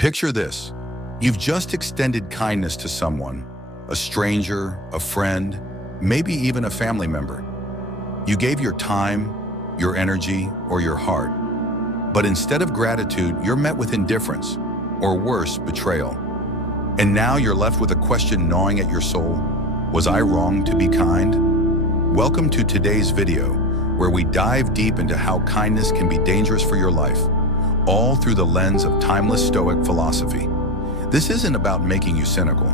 Picture this. You've just extended kindness to someone, a stranger, a friend, maybe even a family member. You gave your time, your energy, or your heart. But instead of gratitude, you're met with indifference, or worse, betrayal. And now you're left with a question gnawing at your soul. Was I wrong to be kind? Welcome to today's video, where we dive deep into how kindness can be dangerous for your life, all through the lens of timeless Stoic philosophy. This isn't about making you cynical.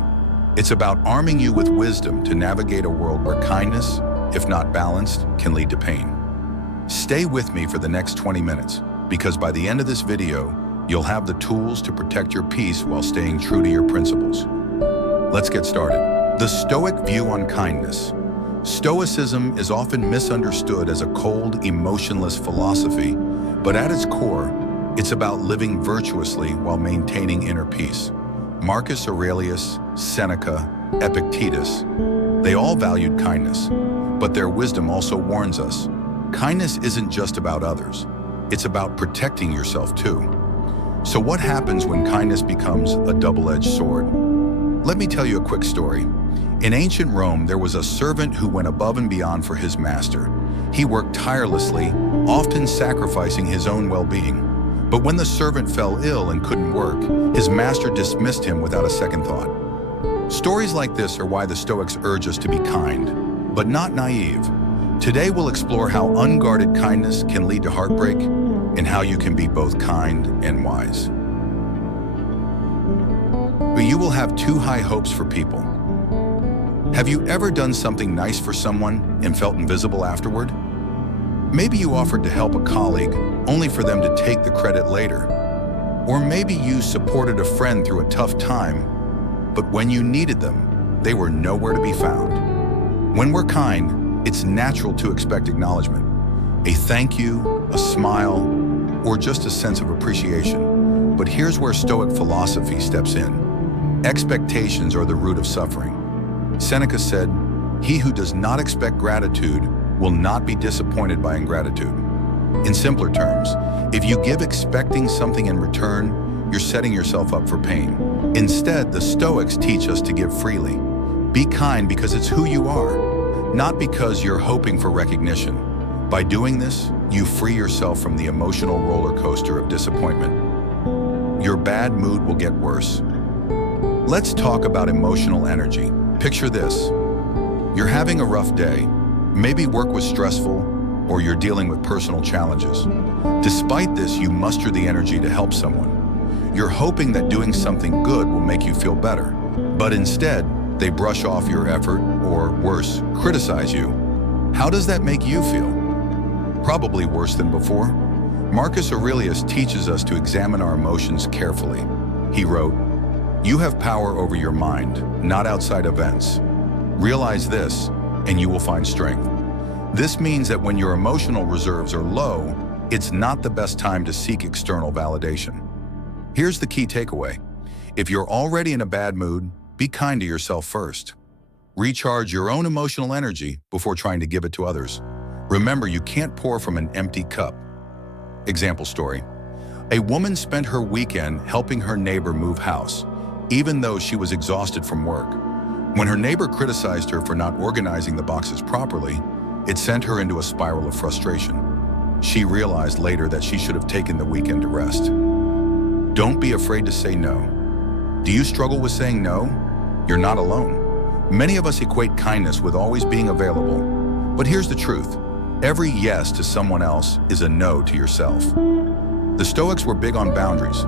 It's about arming you with wisdom to navigate a world where kindness, if not balanced, can lead to pain. Stay with me for the next 20 minutes, because by the end of this video, you'll have the tools to protect your peace while staying true to your principles. Let's get started. The Stoic view on kindness. Stoicism is often misunderstood as a cold, emotionless philosophy, but at its core, it's about living virtuously while maintaining inner peace. Marcus Aurelius, Seneca, Epictetus, they all valued kindness, but their wisdom also warns us, kindness isn't just about others, it's about protecting yourself too. So what happens when kindness becomes a double-edged sword? Let me tell you a quick story. In ancient Rome, there was a servant who went above and beyond for his master. He worked tirelessly, often sacrificing his own well-being. But when the servant fell ill and couldn't work, his master dismissed him without a second thought. Stories like this are why the Stoics urge us to be kind, but not naive. Today we'll explore how unguarded kindness can lead to heartbreak and how you can be both kind and wise. But you will have too high hopes for people. Have you ever done something nice for someone and felt invisible afterward? Maybe you offered to help a colleague only for them to take the credit later. Or maybe you supported a friend through a tough time, but when you needed them, they were nowhere to be found. When we're kind, it's natural to expect acknowledgement. A thank you, a smile, or just a sense of appreciation. But here's where Stoic philosophy steps in. Expectations are the root of suffering. Seneca said, "He who does not expect gratitude will not be disappointed by ingratitude." In simpler terms, if you give expecting something in return, you're setting yourself up for pain. Instead, the Stoics teach us to give freely. Be kind because it's who you are, not because you're hoping for recognition. By doing this, you free yourself from the emotional roller coaster of disappointment. Your bad mood will get worse. Let's talk about emotional energy. Picture this. You're having a rough day. Maybe work was stressful, or you're dealing with personal challenges. Despite this, you muster the energy to help someone. You're hoping that doing something good will make you feel better. But instead, they brush off your effort, or worse, criticize you. How does that make you feel? Probably worse than before. Marcus Aurelius teaches us to examine our emotions carefully. He wrote, "You have power over your mind, not outside events. Realize this, and you will find strength." This means that when your emotional reserves are low, it's not the best time to seek external validation. Here's the key takeaway. If you're already in a bad mood, be kind to yourself first. Recharge your own emotional energy before trying to give it to others. Remember, you can't pour from an empty cup. Example story. A woman spent her weekend helping her neighbor move house, even though she was exhausted from work. When her neighbor criticized her for not organizing the boxes properly, it sent her into a spiral of frustration. She realized later that she should have taken the weekend to rest. Don't be afraid to say no. Do you struggle with saying no? You're not alone. Many of us equate kindness with always being available. But here's the truth. Every yes to someone else is a no to yourself. The Stoics were big on boundaries.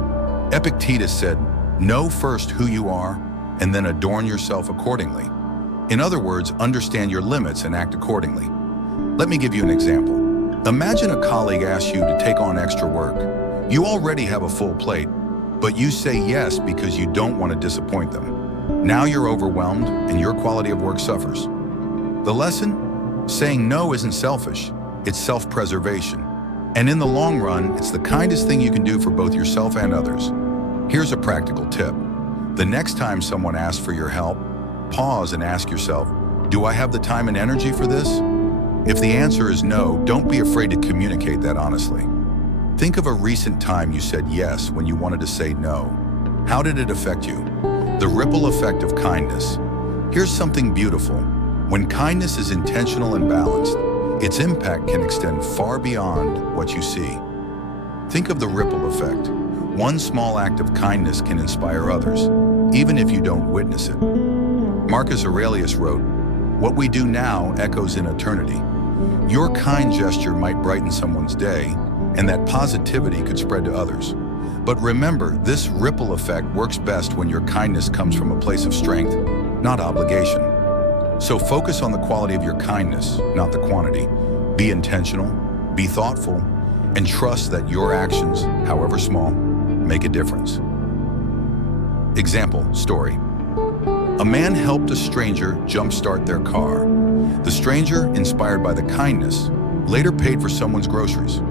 Epictetus said, "Know first who you are, and then adorn yourself accordingly." In other words, understand your limits and act accordingly. Let me give you an example. Imagine a colleague asks you to take on extra work. You already have a full plate, but you say yes because you don't want to disappoint them. Now you're overwhelmed and your quality of work suffers. The lesson? Saying no isn't selfish, it's self-preservation. And in the long run, it's the kindest thing you can do for both yourself and others. Here's a practical tip. The next time someone asks for your help, pause and ask yourself, do I have the time and energy for this? If the answer is no, don't be afraid to communicate that honestly. Think of a recent time you said yes when you wanted to say no. How did it affect you? The ripple effect of kindness. Here's something beautiful. When kindness is intentional and balanced, its impact can extend far beyond what you see. Think of the ripple effect. One small act of kindness can inspire others, even if you don't witness it. Marcus Aurelius wrote, "What we do now echoes in eternity." Your kind gesture might brighten someone's day, and that positivity could spread to others. But remember, this ripple effect works best when your kindness comes from a place of strength, not obligation. So focus on the quality of your kindness, not the quantity. Be intentional, be thoughtful, and trust that your actions, however small, make a difference. Example, story. A man helped a stranger jumpstart their car. The stranger, inspired by the kindness, later paid for someone's groceries.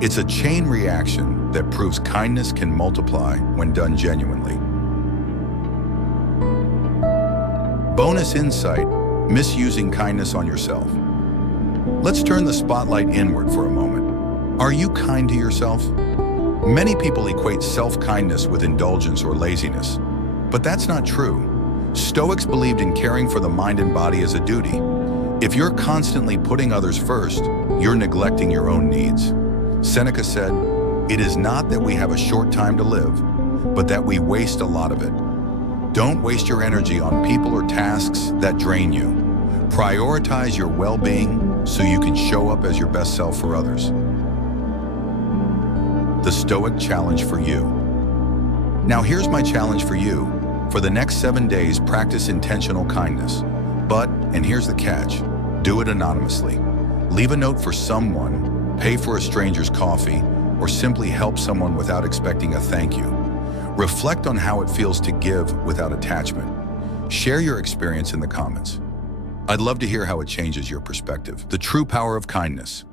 It's a chain reaction that proves kindness can multiply when done genuinely. Bonus insight, misusing kindness on yourself. Let's turn the spotlight inward for a moment. Are you kind to yourself? Many people equate self-kindness with indulgence or laziness, but that's not true. Stoics believed in caring for the mind and body as a duty. If you're constantly putting others first, you're neglecting your own needs. Seneca said, "It is not that we have a short time to live, but that we waste a lot of it." Don't waste your energy on people or tasks that drain you. Prioritize your well-being so you can show up as your best self for others. The Stoic challenge for you. Now here's my challenge for you. For the next 7 days, practice intentional kindness. But, and here's the catch, do it anonymously. Leave a note for someone, pay for a stranger's coffee, or simply help someone without expecting a thank you. Reflect on how it feels to give without attachment. Share your experience in the comments. I'd love to hear how it changes your perspective. The true power of kindness.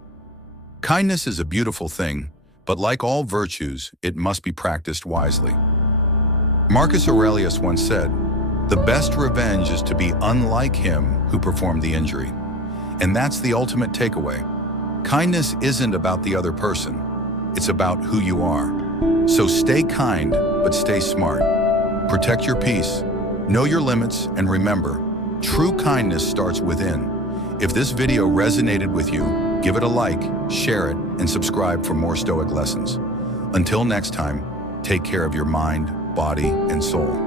Kindness is a beautiful thing, but like all virtues, it must be practiced wisely. Marcus Aurelius once said, "The best revenge is to be unlike him who performed the injury." And that's the ultimate takeaway. Kindness isn't about the other person. It's about who you are. So stay kind, but stay smart. Protect your peace, know your limits, and remember, true kindness starts within. If this video resonated with you, give it a like, share it, and subscribe for more Stoic lessons. Until next time, take care of your mind, body, and soul.